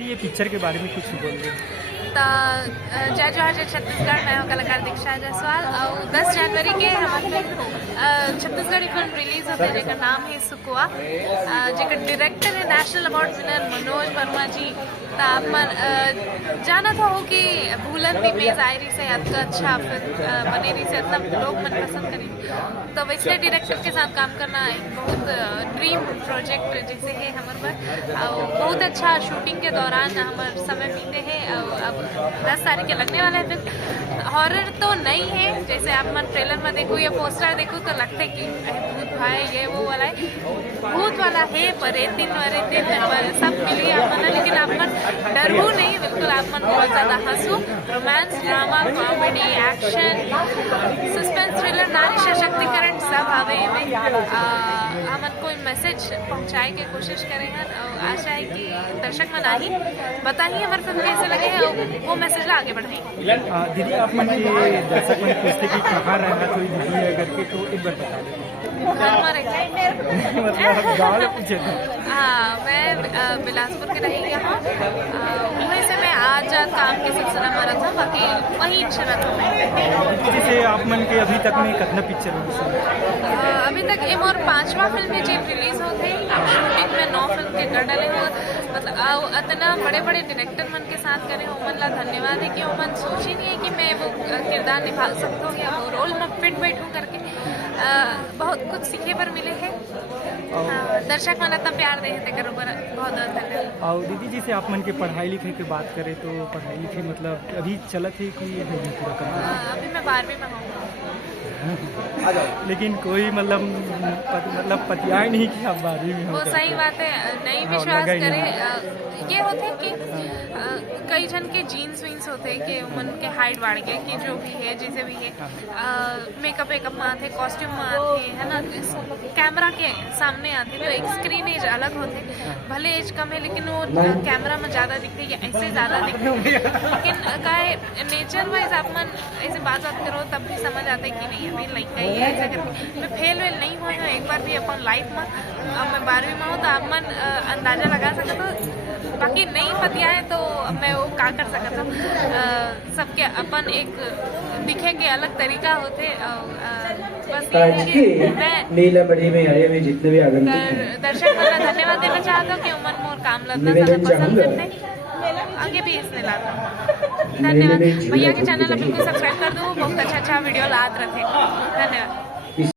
ये पिक्चर के बारे में कुछ बोलिए। तो जय जोहार जय छत्तीसगढ़। मैं हूँ कलाकार दीक्षा जायसवाल और 10 जनवरी के हमारे छत्तीसगढ़ी फिल्म रिलीज होते जेकर नाम है सुकुआ, जेकर डायरेक्टर है national award winner Manoj Verma ji. तो आप जाना था हो कि भूलन दी मेज आयरी से इतना अच्छा फिल्म बने रही से इतना लोग मन पसंद करें, तो वैसे डायरेक्टर के साथ काम करना एक बहुत ड्रीम प्रोजेक्ट जैसे है हमारे पर। बहुत अच्छा शूटिंग के दौरान हमारे समय बीते हैं। अब 10 तारीख के लगने वाला है फिल्म। हॉरर तो नहीं है, जैसे आप मन ट्रेलर में देखो या पोस्टर देखो तो लगता है कि भूत भाई ये वो वाला है, भूत वाला है पर दिन सब मिली आप मन, लेकिन आप मन डरू नहीं, बिल्कुल आप मन बहुत ज़्यादा हंसो। Romance, drama, comedy, action, suspense, thriller, नारी सशक्तिकरण सब आवे में हमन कोई मैसेज पहुँचाए के कोशिश करें हैं और आशा है कि दर्शक मन आई बताइए हमारे फिल्म कैसे लगे हैं और वो मैसेज ला आगे बढ़े। दीदी आप मन के दर्शक मन पूछते कि कहाँ रहना कोई दीदी है करके, तो एक बार बता दें। मतलब गाँव में पूछे थे। हाँ, मैं बिलासपुर के रही यहाँ, वहीं से मैं आज काम के सिलसिला में रहा था, बाकी वहीं शरत में। जैसे आप मन के अभी तक में कितना पिक्चर होगी? अभी तक एक और 5वां फिल्म है जो रिलीज हो गई। शूटिंग में 9 फिल्म के कर डाले हो, मतलब इतना बड़े बड़े डायरेक्टर मन के साथ करे हो, मन ला धन्यवाद है कि वो मन सोच ही नहीं है कि मैं वो किरदार निभा सकता हूँ या वो रोल में फिट बैठूँ करके। बहुत कुछ सीखे पर मिले हैं। दर्शक मन इतना प्यार दे हैं बहुत बहुत धन्यवाद। और दीदी जैसे आप मन के पढ़ाई लिखाई की बात करें तो पढ़ाई लिखाई मतलब अभी चलत है कि नहीं पूरा करना? अभी मैं 12वीं में हूँ। लेकिन कोई मतलब पतिया नहीं कि आप 12वीं में हो। वो सही बात है, नहीं विश्वास करें। ये होते हैं कि कई जन के जीन्स वीन्स होते हैं कि मन के हाइट बढ़ गए कि जो भी है जैसे भी है, मेकअप वेकअप में आते, कॉस्ट्यूम में आते है ना, कैमरा के सामने आते तो एक स्क्रीन एज अलग होते, भले एज कम है लेकिन वो कैमरा में ज़्यादा दिखते या ऐसे ज़्यादा दिखते। लेकिन का नेचर वाइज आप मन ऐसे बात करो तब भी समझ आता है कि नहीं अभी लड़का ही है ऐसा करके। मैं फेल वेल नहीं हुई हूँ एक बार भी अपन लाइफ में। अब मैं 12वीं में हूँ तो आप मन अंदाज़ा लगा सकते हो, बाकी नहीं पतिया है तो मैं वो क्या कर सकता हूँ। सबके अपन एक दिखे के अलग तरीका होते। बस नीला बड़ी में आए हुए जितने भी दर्शक को धन्यवाद देना चाहता हूँ कि उमन मोर काम लगना पसंद करते, आगे भी इसने लाता हूँ। धन्यवाद। भैया के चैनल बिल्कुल सब्सक्राइब कर दो, बहुत अच्छा वीडियो लात रहे। धन्यवाद।